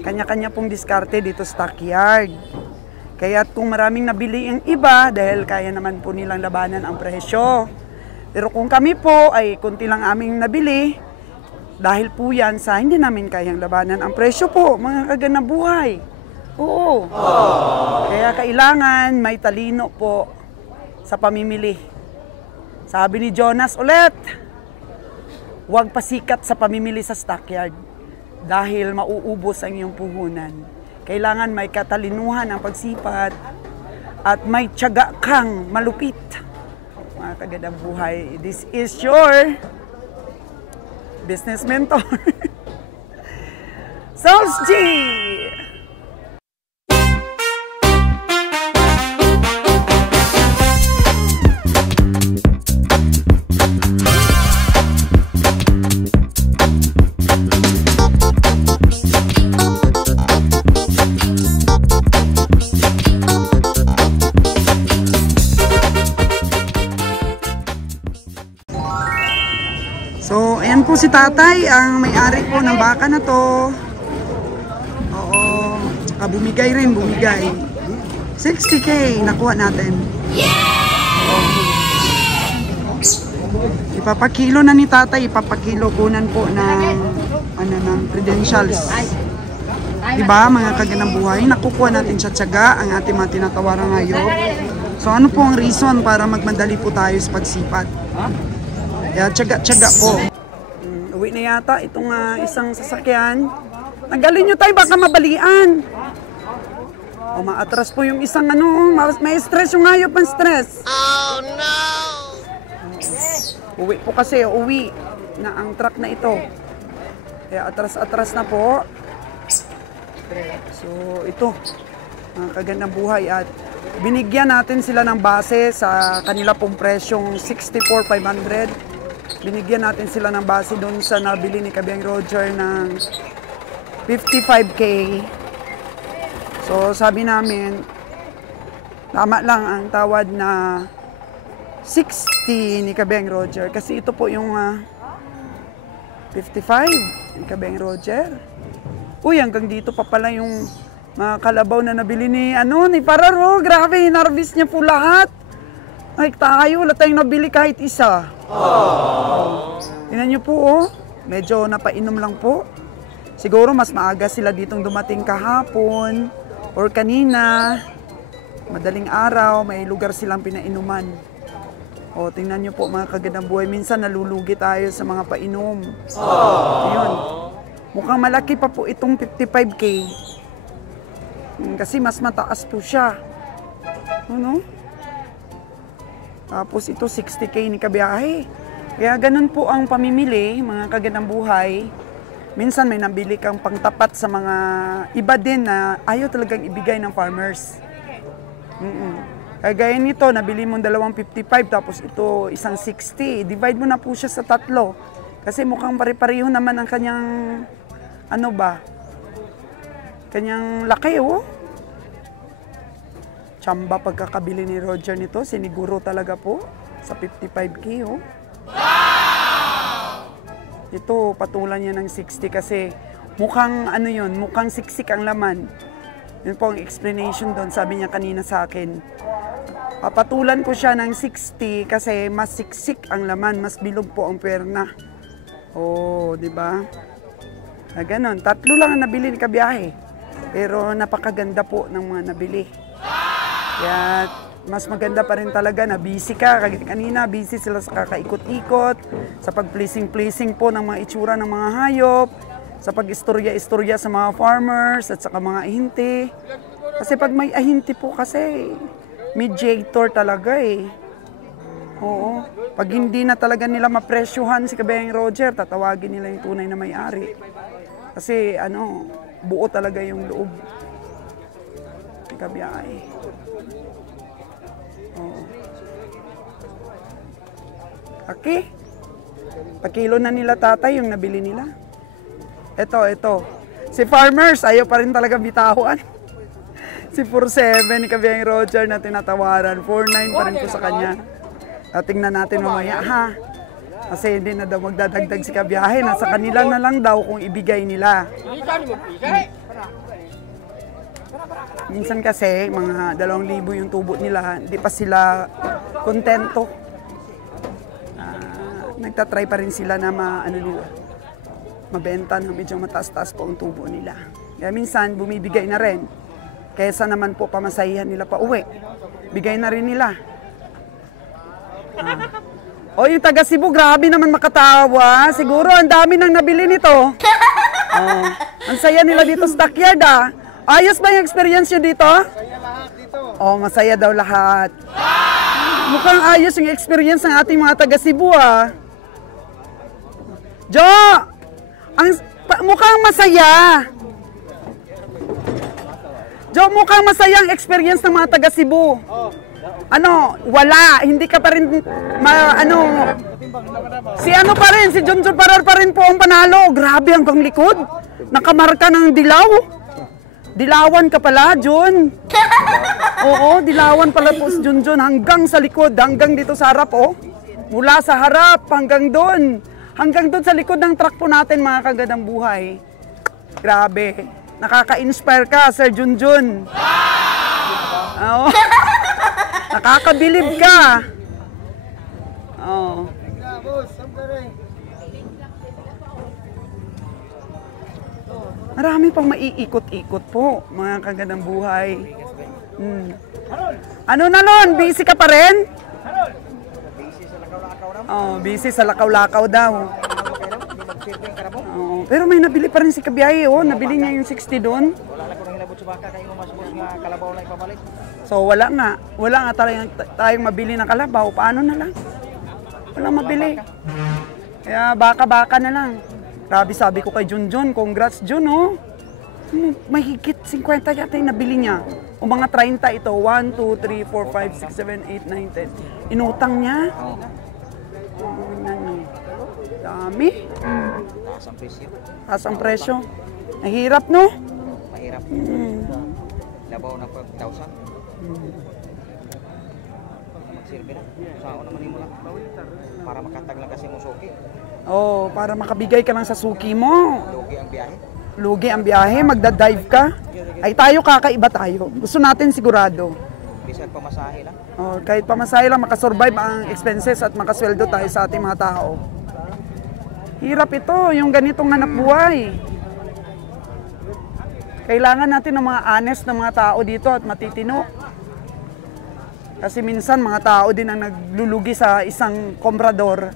Kanya-kanya pong diskarte dito sa stockyard. Kaya kung maraming nabili ang iba, dahil kaya naman po nilang labanan ang presyo. Pero kung kami po ay kunti lang aming nabili, dahil po yan sa hindi namin kayang labanan ang presyo po, mga kaganang buhay. Oo. Kaya kailangan may talino po sa pamimili. Sabi ni Jonas ulit, huwag pasikat sa pamimili sa stockyard dahil mauubos ang iyong puhunan. Kailangan may katalinuhan ang pagsipat at may tiyaga kang malupit. Mga kaganang buhay, this is your business mentor, Sauls G! So, ayan po si tatay, ang may-ari po ng baka na to. Oo, tsaka bumigay rin, bumigay. 60K, nakuha natin. Ipapakilo na ni tatay, ipapakilo kunan po ng, ng credentials. Diba, mga kaganang buhay, nakukuha natin sa tiyaga ang ating mga tinatawarang hayop. So, ano po ang reason para magmadali po tayo sa pagsipat? Kaya tiyaga-tiyaga po. Uwi na yata itong isang sasakyan. Tanggalin nyo tayo, baka mabalian. O, maatras po yung isang may stress yung hayop ang stress. Oh no! Uwi po kasi, uwi na ang truck na ito. Kaya atras-atras na po. So, ito. Mga kagandang buhay at binigyan natin sila ng base sa kanila pong presyong 64,500. Binigyan natin sila ng base doon sa nabili ni Kabiang Roger ng 55K. So, sabi namin, tama lang ang tawad na 60 ni Kabiang Roger. Kasi ito po yung 55 ni Kabiang Roger. Uy, hanggang dito pa pala yung mga kalabaw na nabili ni Pararo. Grabe, hinarvest niya po lahat. Ay, tayo, wala tayong nabili kahit isa. Tingnan niyo po, oh. Medyo napainom lang po. Siguro mas maaga sila ditong dumating kahapon or kanina. Madaling araw, may lugar silang pinainuman. O, tingnan niyo po mga kagandang buhay. Minsan nalulugi tayo sa mga painom. Ayun. Mukhang malaki pa po itong 55K. Kasi mas mataas po siya. Ano? Tapos ito 60K ni kabiyahe. Kaya ganun po ang pamimili, mga kagandang buhay. Minsan may nabili kang pangtapat sa mga iba din na ayaw talagang ibigay ng farmers. Kaya gaya nito, nabili mong 255 tapos ito isang 60. Divide mo na po siya sa tatlo. Kasi mukhang pare-pareho naman ang kanyang, kanyang laki, oh. Tsamba pagkakabili ni Roger nito, siniguro talaga po sa 55K, oh. Wow! Ito, patulan niya ng 60 kasi mukhang mukhang siksik ang laman. Yun po ang explanation doon, sabi niya kanina sa akin. Papatulan ko siya ng 60 kasi mas siksik ang laman, mas bilog po ang perna. Oh, di ba? Ganon, 3 lang ang nabili ni kabiyahe. Pero napakaganda po ng mga nabili. Kaya mas maganda pa rin talaga na busy ka. Kanina busy sila sa kakaikot-ikot, sa pag-pleasing-pleasing po ng mga itsura ng mga hayop, sa pag-istorya-istorya sa mga farmers at saka mga ahinti. Kasi pag may ahinti po kasi, mediator talaga eh. Oo. Pag hindi na talaga nila mapresyuhan si Kabiang Roger, tatawagin nila yung tunay na may-ari. Kasi buo talaga yung loob ni Kabiyahe. Oo. Okay. Pakilo na nila tatay yung nabili nila. Ito. Si farmers, ayaw pa rin talaga bitawan. Si 47 ni Kabiang Roger na tinatawaran. 49 pa rin po sa kanya. Tingnan natin mamaya, ha? Kasi hindi na daw magdadagdag si kabiyahe. Nasa kanila na lang daw kung ibigay nila. Minsan kasi, mga 2,000 yung tubo nila, hindi pa sila kontento. Nagtatry pa rin sila na mabenta na medyo mataas-taas po ang tubo nila. Kaya minsan, bumibigay na rin. Kaysa naman po pamasahihan nila pa uwi. Bigay na rin nila. O yung taga Cebu, grabe naman makatawa. Siguro ang dami nang nabili nito. Ang saya nila dito sa backyard ah. Ayos ba yung experience nyo dito? Masaya lahat dito. Masaya daw lahat. Mukhang ayos yung experience ng ating mga taga Cebu ah. Jo! Mukhang masaya. Jo, mukhang masaya ang experience ng mga taga Cebu. Wala. Hindi ka pa rin, si pa rin, si Junjun Parar pa rin po ang panalo. Grabe hanggang likod. Nakamarka ng dilaw. Dilawan ka pala, Jun. Oo, dilawan pala po si Junjun hanggang sa likod, hanggang dito sa harap, oh. Mula sa harap hanggang doon. Hanggang doon sa likod ng truck po natin, mga kagandang buhay. Grabe. Nakaka-inspire ka, Sir Junjun. Oo. Nakakabilib ka. Oo. Marami pang maiikot-ikot po, mga kagandang buhay. Ano na nun? Busy ka pa rin? Busy sa lakaw-lakaw daw. Pero may nabili pa rin si kabiyahe, nabili niya yung 60 doon. So wala nga tayong mabili ng kalabaw. Paano na lang? Walang mabili. Kaya baka-baka na lang. Grabe, sabi ko kay Junjun, congrats Jun, oh. Mahigit 50 yata yung nabili niya. O mga 30 ito, 1, 2, 3, 4, 5, 6, 7, 8, 9, 10. Inutang niya. Dami. Taas ang presyo. Taas ang presyo. Mahirap, no? Mahirap. Labaw na pa 1,000. Magsilbi na. Saan naman mo lang. Para makatag lang kasi mo suki. Para makabigay ka lang sa suki mo. Lugi ang biyahe. Lugi ang biyahe, magdadive ka. Ay tayo, kakaiba tayo. Gusto natin sigurado. Bisag pamasahe lang. Kahit pamasahe lang, makasurvive ang expenses at makasweldo tayo sa ating mga tao. Hirap ito, yung ganitong hanap buhay. Kailangan natin ng mga honest na mga tao dito at matitino. Kasi minsan mga tao din ang naglulugi sa isang komprador,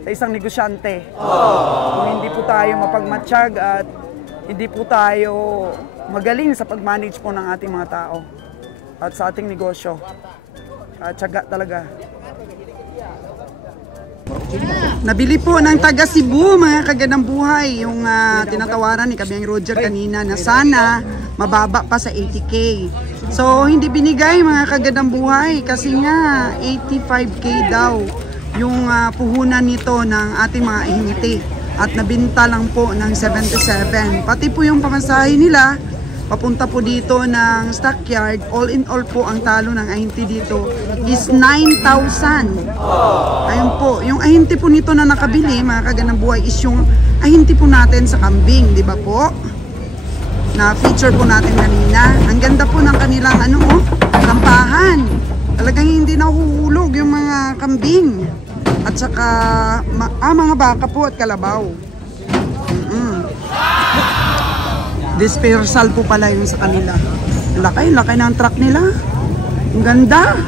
sa isang negosyante. Kung hindi po tayo mapagmatsyag at hindi po tayo magaling sa pag-manage po ng ating mga tao at sa ating negosyo. Tiyaga talaga. Nabili po ng taga Cebu, mga kagandang buhay, yung tinatawaran ni Kabiyang Roger kanina na sana mababa pa sa 80K. So hindi binigay, mga kagandang buhay, kasi nga 85K daw yung puhunan nito ng ating mga ihinti at nabinta lang po ng 77. Pati po yung pamasahe nila papunta po dito ng stockyard, all in all po ang talo ng ahinti dito is 9,000. Ayun po, yung ahinti po nito na nakabili, mga kagandang buhay, is yung ahinti po natin sa kambing, di ba po? Na feature po natin kanina. Ang ganda po ng kanilang lampahan. Talagang hindi nahuhulog yung mga kambing. At saka mga baka po at kalabaw. Dispersal po pala yung sa kanila. Laki ng truck nila. Ang ganda.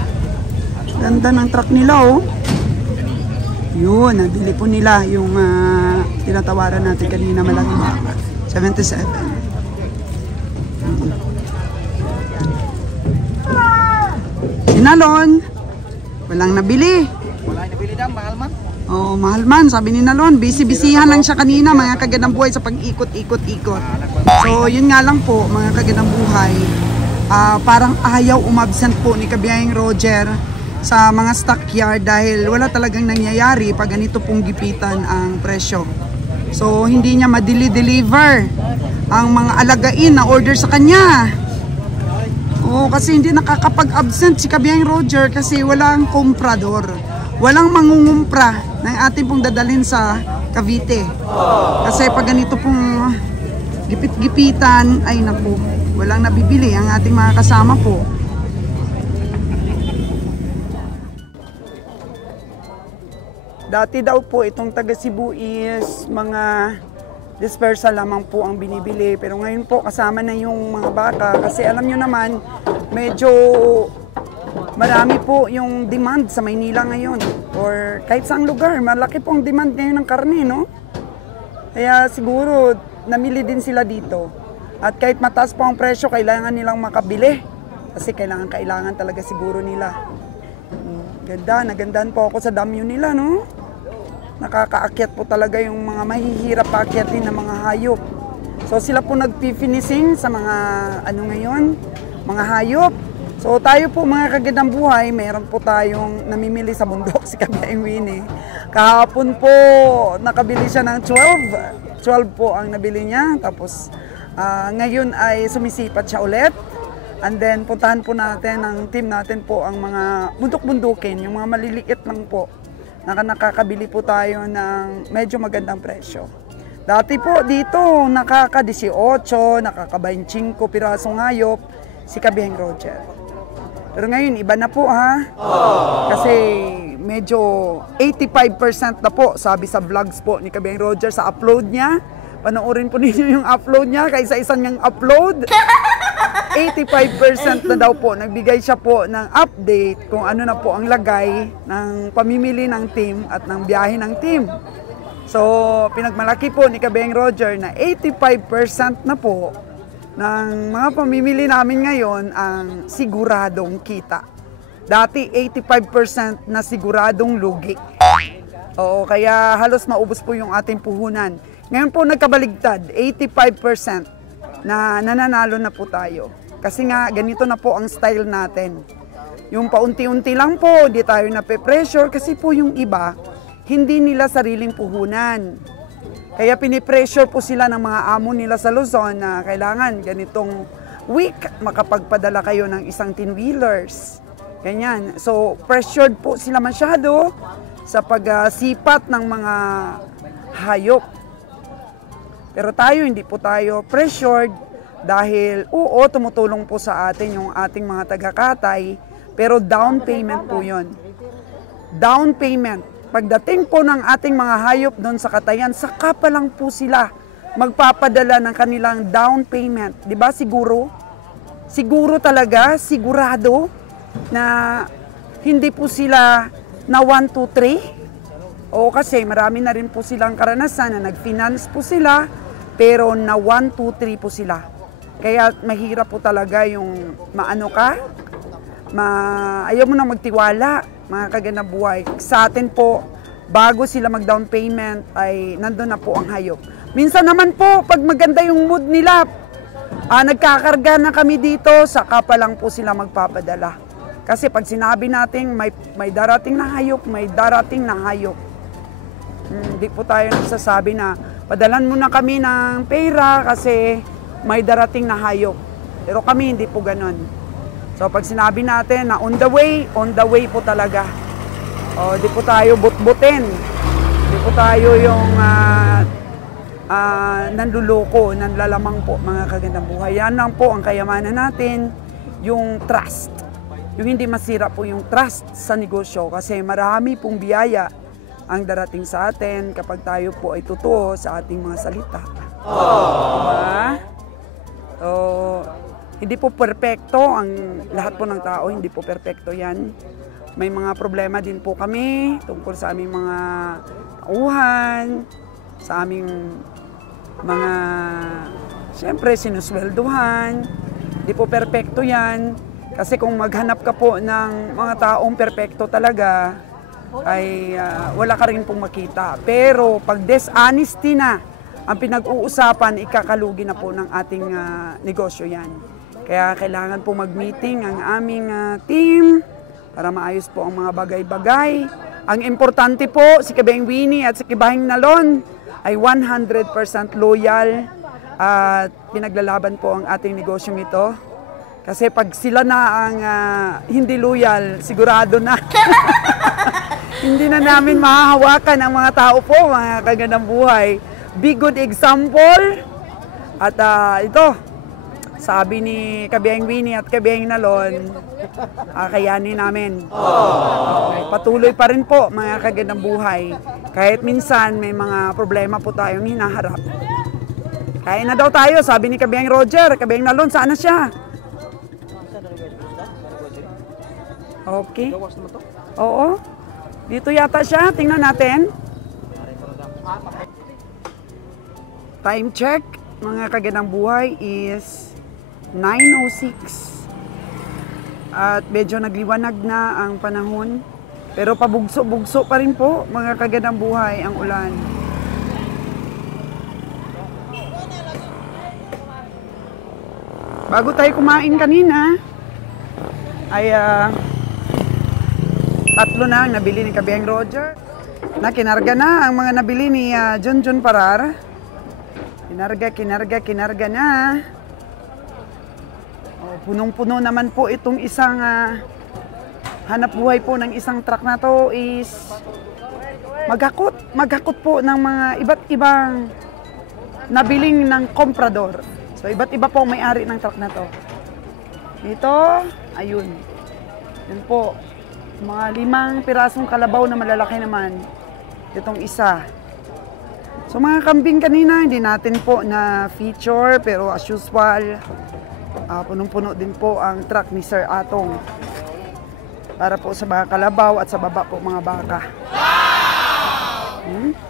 Ganda ng truck nila, oh. Yun, nabili po nila yung tinatawaran natin kanina, malaking baka. 77. Sinalon, walang nabili. Wala nabili daw, mahal man. Oo, mahal man, sabi ni Nalon. Busy-busyhan lang siya kanina, mga kagandang buhay, sa pag-ikot-ikot-ikot. So, yun nga lang po, mga kagandang buhay. Parang ayaw umabsent po ni Kabiyahing Roger sa mga stockyard dahil wala talagang nangyayari pag ganito pong gipitan ang presyo. So, hindi niya madili-deliver ang mga alagain na order sa kanya. Oo, kasi hindi nakakapag-absent si Kabiyahing Roger kasi walang komprador. walang mangungumpra ng ating pong dadalhin sa Cavite. Kasi pag ganito pong gipit-gipitan, ay naku, walang nabibili ang ating mga kasama po. Dati daw po itong taga Cebu is mga dispersal lamang po ang binibili. Pero ngayon po kasama na yung mga baka. Kasi alam nyo naman, medyo marami po yung demand sa Maynila ngayon. Or kahit saang lugar, malaki po ang demand ngayon ng karne, no? Kaya siguro namili din sila dito. At kahit mataas po ang presyo, kailangan nilang makabili. Kasi kailangan talaga siguro nila. Ganda, nagandahan po ako sa damyo nila, no? Nakakaakyat po talaga yung mga mahihirap paakyatin ng mga hayop. So sila po nagpi-finishing sa mga ngayon, mga hayop. So tayo po mga kagandang buhay, mayroon po tayong namimili sa bundok si Kabiyaing Winnie. Kahapon po nakabili siya ng 12 po ang nabili niya. Tapos ngayon ay sumisipat siya ulit. And then puntahan po natin ang team natin po ang mga bundok-bundukin, yung mga maliliit lang po. Nakakabili po tayo ng medyo magandang presyo. Dati po dito nakaka-18, nakaka-25 pirasong hayop si Kabiheng Roger. Pero ngayon iba na po ha. Kasi medyo 85% na po sabi sa vlogs po ni Kabiheng Roger sa upload niya. Panoorin po ninyo yung upload niya kaysa isang niyang upload. 85% na daw po, nagbigay siya po ng update kung ano na po ang lagay ng pamimili ng team at ng biyahe ng team. So, pinagmalaki po ni Kabiheng Roger na 85% na po ng mga pamimili namin ngayon ang siguradong kita. Dati 85% na siguradong lugi. Oo, kaya halos maubos po yung ating puhunan. Ngayon po nagkabaligtad, 85% na nananalo na po tayo. Kasi nga, ganito na po ang style natin. Yung paunti-unti lang po, di tayo nape-pressure kasi po yung iba, hindi nila sariling puhunan. Kaya pinipressure po sila ng mga amo nila sa Luzon na kailangan ganitong week makapagpadala kayo ng isang 10-wheelers. Ganyan. So, pressured po sila masyado sa pagsipat ng mga hayop. Pero tayo, hindi po tayo pressured dahil oo, tumutulong po sa atin yung ating mga taga-katay, pero down payment po yun. Down payment. Pagdating po ng ating mga hayop doon sa katayan, saka pa lang po sila magpapadala ng kanilang down payment. Diba siguro? Siguro talaga, sigurado na hindi po sila na 1, 2, 3. O kasi marami na rin po silang karanasan na nag-finance po sila, pero na 1, 2, 3 po sila. Kaya mahirap po talaga yung maano ka, ayaw mo na magtiwala, mga kagandang buhay. Sa atin po, bago sila mag-down payment, ay nandun na po ang hayop. Minsan naman po, pag maganda yung mood nila, nagkakarga na kami dito, saka pa lang po sila magpapadala. Kasi pag sinabi natin may darating na hayop, may darating na hayop. Hindi po tayo nagsasabi na padalan mo na kami ng pera kasi may darating na hayop. Pero kami hindi po ganon. So pag sinabi natin na on the way po talaga. O, di po tayo butbutin. Di po tayo yung nanluloko, nanlalamang po mga kagandang buhay. Yan lang po ang kayamanan natin, yung trust. Yung hindi masira po yung trust sa negosyo kasi marami pong biyaya ang darating sa atin kapag tayo po ay totoo sa ating mga salita. Diba? So, hindi po perpekto ang lahat po ng tao, hindi po perpekto yan. May mga problema din po kami tungkol sa aming mga tauhan, sa aming mga, siyempre, sinuswelduhan. Hindi po perpekto yan. Kasi kung maghanap ka po ng mga taong perpekto talaga, ay wala ka rin pong makita. Pero pag dishonesty na ang pinag-uusapan, ikakalugi na po ng ating negosyo yan. Kaya kailangan po mag-meeting ang aming team para maayos po ang mga bagay-bagay. Ang importante po, si Kabiheng Winnie at si Kabiheng Nalon ay 100% loyal at pinaglalaban po ang ating negosyong ito. Kasi pag sila na ang hindi loyal, sigurado na. Hindi na namin mahahawakan ang mga tao po, mga kagandang buhay. Be good example. At ito, sabi ni Kabiyeng Winnie at Kabiyeng Nalon, kayanin namin. Okay, patuloy pa rin po, mga kagandang buhay. Kahit minsan may mga problema po tayong hinaharap. Kain na daw tayo, sabi ni Kabiyeng Roger. Kabiyeng Nalon, saan na siya? Okay. Oo. Dito yata siya. Tingnan natin. Time check, mga kagandang buhay, is 9:06. At medyo nagliwanag na ang panahon. Pero pabugso-bugso pa rin po, mga kagandang buhay, ang ulan. Bago tayo kumain kanina, ay tatlo na ang nabili ni Kabiyeng Roger. Kinarga na ang mga nabili ni Junjun Parar. Kinarga na. Punong-puno naman po itong isang hanap buhay po ng isang truck na to is maghakot po ng mga iba't ibang nabiling ng komprador. So, iba't iba po may-ari ng truck na to. Ito, ayun. Yun po. Mga 5 pirasong kalabaw na malalaki naman. Itong isa. So, mga kambing kanina, hindi natin po na feature. Pero as usual, punong-puno din po ang truck ni Sir Atong. Para po sa mga kalabaw at sa baba po mga baka. Wow!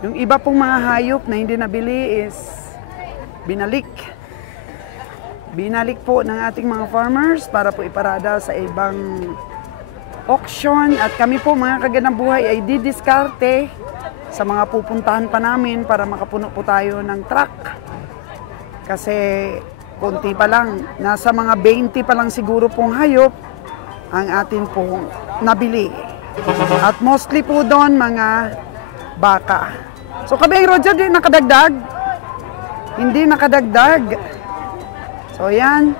Yung iba pong mga hayop na hindi nabili is binalik. Binalik po ng ating mga farmers para po iparada sa ibang auction. At kami po, mga kagandang buhay, ay didiskarte sa mga pupuntahan pa namin para makapuno po tayo ng truck. Kasi konti pa lang, nasa mga 20 pa lang siguro pong hayop ang atin pong nabili. At mostly po doon mga baka. So, Kabiyeng Roger, di nakadagdag? Hindi nakadagdag. So, yan.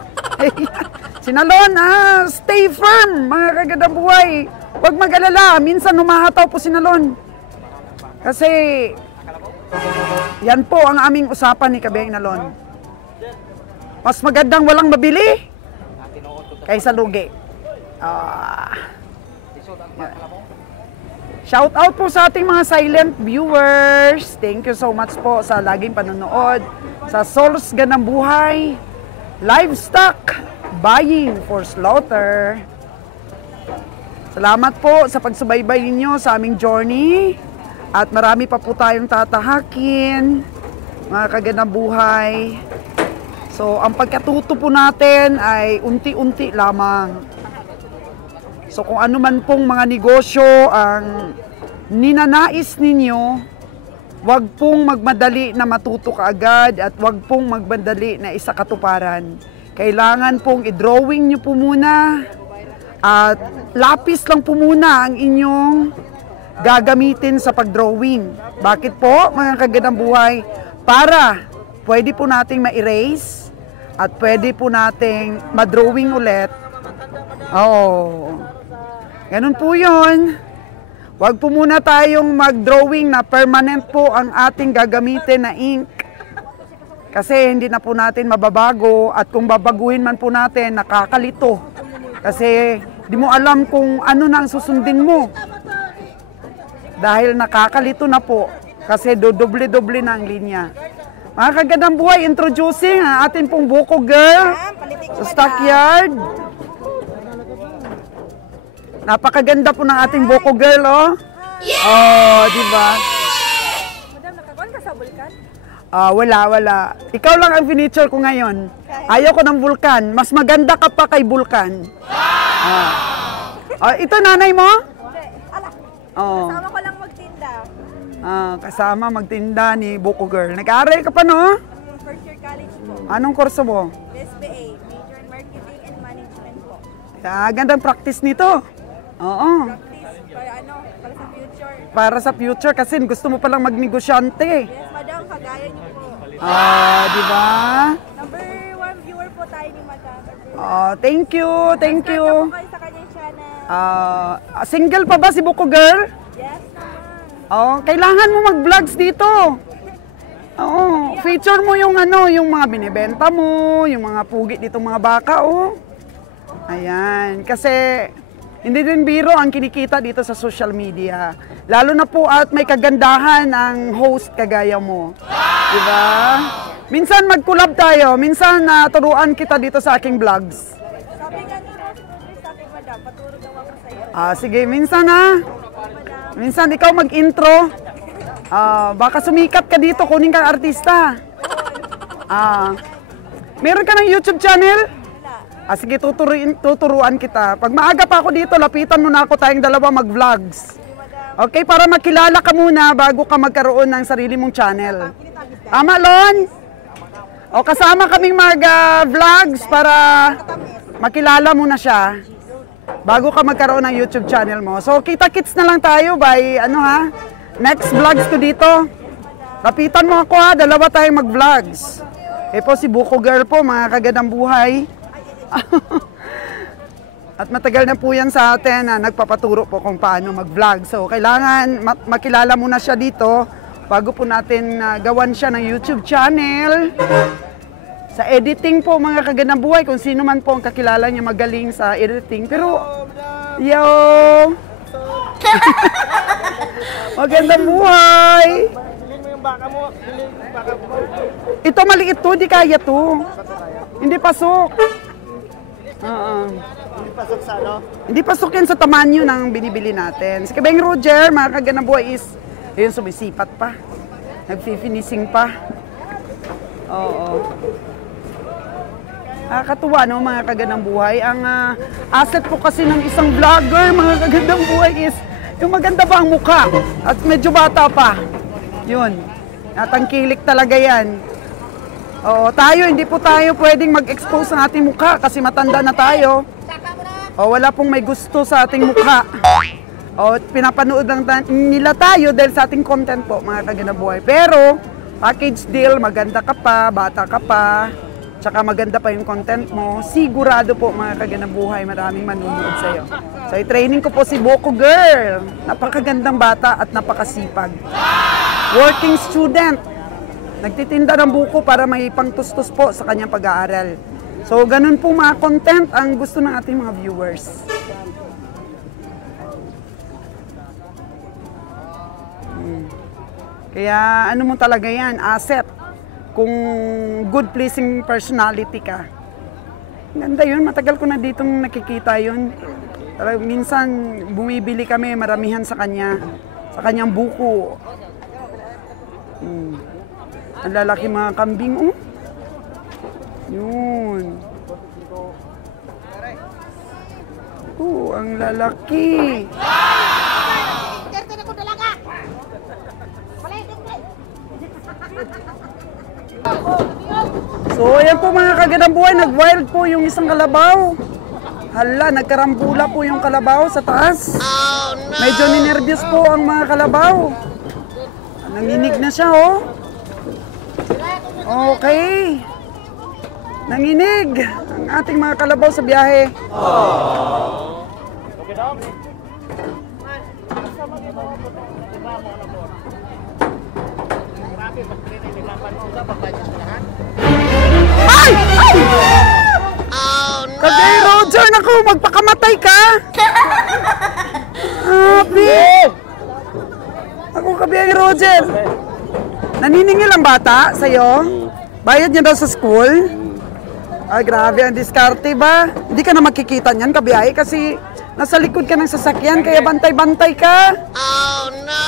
Sinalon, stay firm, mga kagandang buhay. Huwag mag-alala, minsan humahataw po sinalon. Kasi, yan po ang aming usapan ni Kabiyeng Nalon. Mas magandang walang mabili kaysa lugi. Shout out po sa ating mga silent viewers. Thank you so much po sa laging panonood sa Source Ganang Buhay Livestock Buying for Slaughter. Salamat po sa pagsubaybay ninyo sa aming journey. At marami pa po tayong tatahakin, mga kagandang buhay. So, ang pagkatuto po natin ay unti-unti lamang. So kung ano man pong mga negosyo ang ninanais ninyo, wag pong magmadali na matuto kaagad at wag pong magmadali na isakatuparan. Kailangan pong i-drawing nyo po muna at lapis lang po muna ang inyong gagamitin sa pag-drawing. Bakit po, mga kagandang buhay? Para pwede po nating ma-erase at pwede po nating ma-drawing ulit. Ganun po yun. Huwag po muna tayong mag-drawing na permanent po ang ating gagamitin na ink. Kasi hindi na po natin mababago at kung babaguhin man po natin, nakakalito. Kasi di mo alam kung ano na ang susundin mo. Dahil nakakalito na po. Kasi dodoble-doble na ang linya. Mga kagandang buhay, introducing ang ating pong buko girl sa stockyard. Napakaganda po ng ating buko girl, oh. Oh, di ba? Madam, nakakuan ka sa bulkan? Wala. Ikaw lang ang finiture ko ngayon. Ayaw ko ng vulkan. Mas maganda ka pa kay vulkan. Ito nanay mo? Hindi. Ala. Kasama ko lang magtinda. Kasama magtinda ni buko girl. Nag-aaral ka pa, no? First year college po. Anong kurso mo? SBA, Major in Marketing and Management po. Gandang practice nito. Oo. Practice para sa future. Para sa future kasi gusto mo palang magnegosyante. Yes, madam, kagaya niyo po. Di ba? Number 1 viewer po tayo ni madam. Thank you, thank Subscribe you. na po kayo sa kanyang channel. Single pa ba si Buko Girl? Yes naman. Kailangan mo mag-vlogs dito. Feature mo yung yung mga binibenta mo, yung mga pugi dito mga baka, Ayan, kasi hindi din biro ang kinikita dito sa social media. Lalo na po at may kagandahan ang host kagaya mo. Diba? Minsan mag-collab tayo, minsan turuan kita dito sa aking vlogs. Sabi nga ni Ross Rodriguez sa akin, madam, paturo daw ako sa iyo. Sige, minsan Minsan ikaw mag-intro. Baka sumikat ka dito, kunin kang artista. Meron ka ng YouTube channel? Sige, tuturuan kita. Pag maaga pa ako dito, lapitan mo na ako, tayong dalawa mag-vlogs. Okay, para makilala ka muna bago ka magkaroon ng sarili mong channel. Tama, Lon? Kasama kaming mag-vlogs para makilala mo na siya bago ka magkaroon ng YouTube channel mo. So, kita-kits na lang tayo by, next vlogs ko dito. Lapitan mo ako dalawa tayong mag-vlogs. Po si Buko Girl po, mga kagandang buhay. At matagal na po yan sa atin na nagpapaturo po kung paano mag-vlog. So, kailangan makilala muna siya dito bago po natin gawan siya ng YouTube channel. Sa editing po, mga kagandang buhay, kung sino man po ang kakilala niya magaling sa editing. Pero, yo! Magandang buhay! Ito maliit to, di kaya to. Hindi pasok. Hindi pasok sa Hindi pasok yan sa tamanyo ng binibili natin. Si Kabeng Roger, mga kagandang buhay is, yun sumisipat pa. Nag-finishing pa. Nakakatuwa, no, mga kagandang buhay. Ang asset po kasi ng isang vlogger, mga kagandang buhay, is yung maganda ba ang mukha. At medyo bata pa. Yun. Natangkilik talaga yan. Tayo, hindi po tayo pwedeng mag-expose ng ating mukha kasi matanda na tayo. Wala pong may gusto sa ating mukha. Pinapanood lang nila tayo dahil sa ating content po, mga kagandang buhay. Pero, package deal, maganda ka pa, bata ka pa, tsaka maganda pa yung content mo, sigurado po, mga kagandang buhay, maraming manunood sa'yo. So, i-training ko po si Buko Girl. Napakagandang bata at napakasipag. Working student. Nagtitinda ng buko para may pangtustos po sa kanyang pag-aaral. So, ganun po mga content ang gusto ng ating mga viewers. Kaya ano mo talaga yan, asset. Kung good pleasing personality ka. Ganda yun, matagal ko na ditong nakikita yun. Minsan bumibili kami maramihan sa kanyang buko. Ang lalaki mga kambing, Yun. Ang lalaki. So, ayan po mga kagandang buhay, nag-wild po yung isang kalabaw. Hala, nagkarambula po yung kalabaw sa taas. Medyo ninervyos po ang mga kalabaw. Nanginig na siya, Okay. Nanginig ang ating mga kalabaw sa biyahe. Ay! Ay! Kagay Roger, naku, magpakamatay ka! Happy! Ako, Kabiyang Roger. Naniningil ang bata sa'yo? Bayad niya daw sa school? Ay, grabe, ang diskarte ba? Hindi ka na makikita niyan, Kabiyahe, kasi nasa likod ka ng sasakyan, kaya bantay-bantay ka. Oh, no!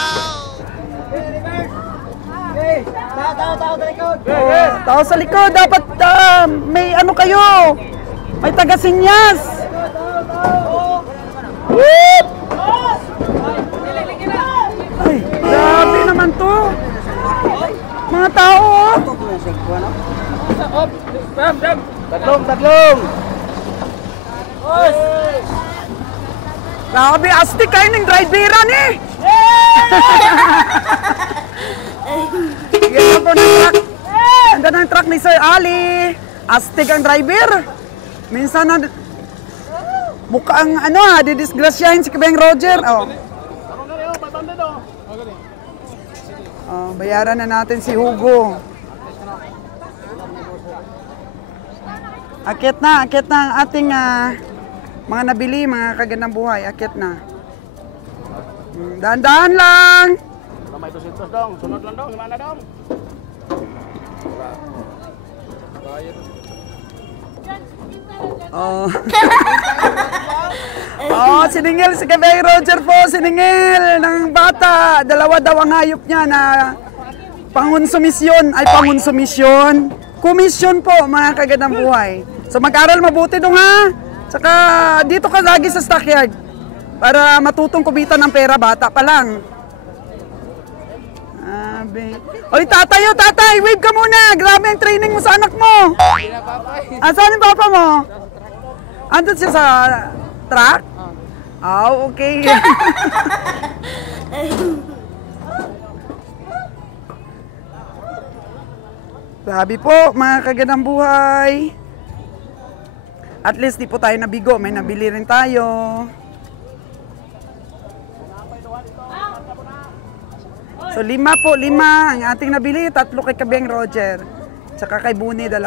Tao sa likod, dapat may ano kayo, may taga-sinyas. Ay, grabe naman to. Mga tao, Taglong! Grabe, astig kayo ng driveran eh. Ganda po ng truck. Ganda ng truck ni Sir Ali. Astig ang driver. Minsan na, mukhang ano didisgrasyahin si Kabeng Roger. Oh. Oh, bayaran na natin si Hugo. Akit na ang ating mga nabili, mga kagandang buhay. Akit na. Dahan-dahan lang. May 200 dong. Sunod lang dong. Gimana dong? Oh. Oh, siningil si Kabeng Roger po, siningil ng bata. Dalawa daw ang hayop niya na pangonsumisyon. Komisyon po, mga kagandang buhay. So mag-aral mabuti dong ha. Saka dito ka lagi sa stockyard para matutong kumita ng pera, bata pa lang. Oy, tatay, wave ka muna. Grabe ang training mo sa anak mo. Saan yung papa mo? Andun siya sa truck? Oh, okay. Grabe po, mga kagandang buhay. At least di po tayo nabigo, may nabili rin tayo. So 5 ang ating nabili, 3 kay Kabeng Roger, tsaka kay Buni 2.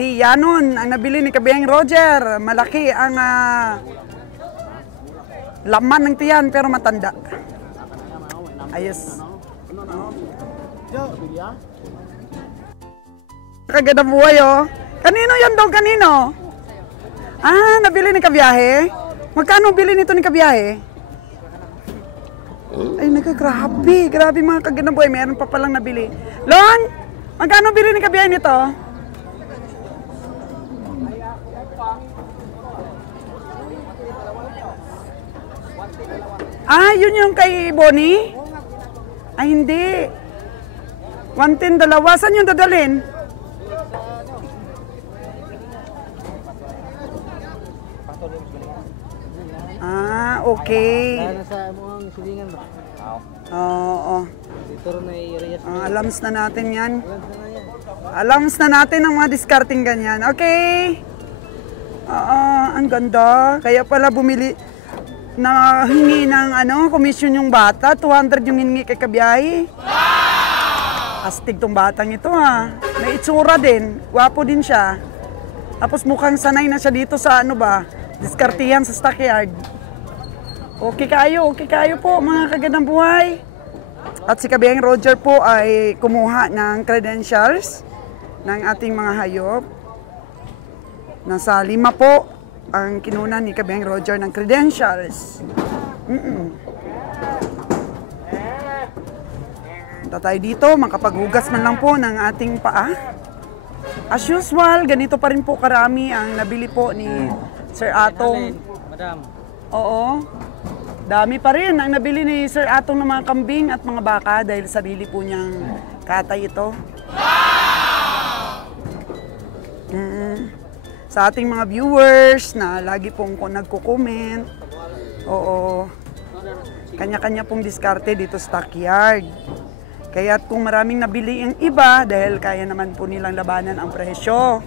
Yanon ang nabili ni Kabeng Roger. Malaki ang laman ng tiyan pero matanda. Ayos. Kagandang buhay oh. Kanino yan daw? Kanino? Nabili ni Kabiyahe? Magkano bili nito ni Kabiyahe? Ay, grabe mga kagandang buhay. Meron pa palang nabili. Lon, magkano bili ni Kabiyahe nito? Yun yung kay Bonnie? Ay, hindi. 110 2. Saan yung dadalhin? Okay. Nasa mukhang silingan ba? Oo. Dito rin ay Reyes. Alams na natin yan. Alams na natin ang mga discarding ganyan. Okay. Ang ganda. Kaya pala bumili na hingi ng komisyon yung bata. 200 yung hingi kay Kabiyahe. Astig tong batang ito ha. May itsura din. Wapo din siya. Tapos mukhang sanay na siya dito sa diskartihan sa stockyard. Okay kayo po mga kagandang buhay. At si Kabeng Roger po ay kumuha ng credentials ng ating mga hayop. Nasa 5 po ang kinunan ni Kabeng Roger ng credentials. Punta tayo dito, makapaghugas man lang po ng ating paa. As usual, ganito pa rin po karami ang nabili po ni Sir Atong. Madam. Oo. Dami pa rin ang nabili ni Sir Atong ng mga kambing at mga baka dahil sarili po niyang katay ito. Sa ating mga viewers na lagi pong nagko-comment, oo, kanya-kanya pong diskarte dito sa stockyard. Kaya kung maraming nabili ang iba, dahil kaya naman po nilang labanan ang presyo.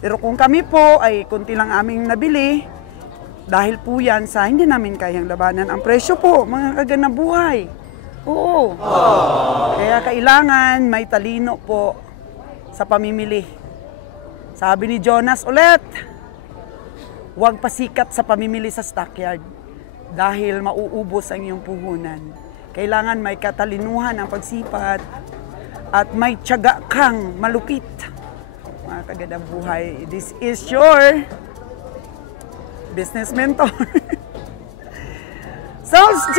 Pero kung kami po ay kunti lang aming nabili, dahil po yan sa hindi namin kayang labanan ang presyo po, mga kagandang buhay. Oo. Kaya kailangan may talino po sa pamimili. Sabi ni Jonas ulit, huwag pasikat sa pamimili sa stockyard dahil mauubos ang iyong puhunan. Kailangan may katalinuhan ang pagsipat at may tiyaga kang malupit. Mga kagandang buhay, this is your business mentor, Sauls G!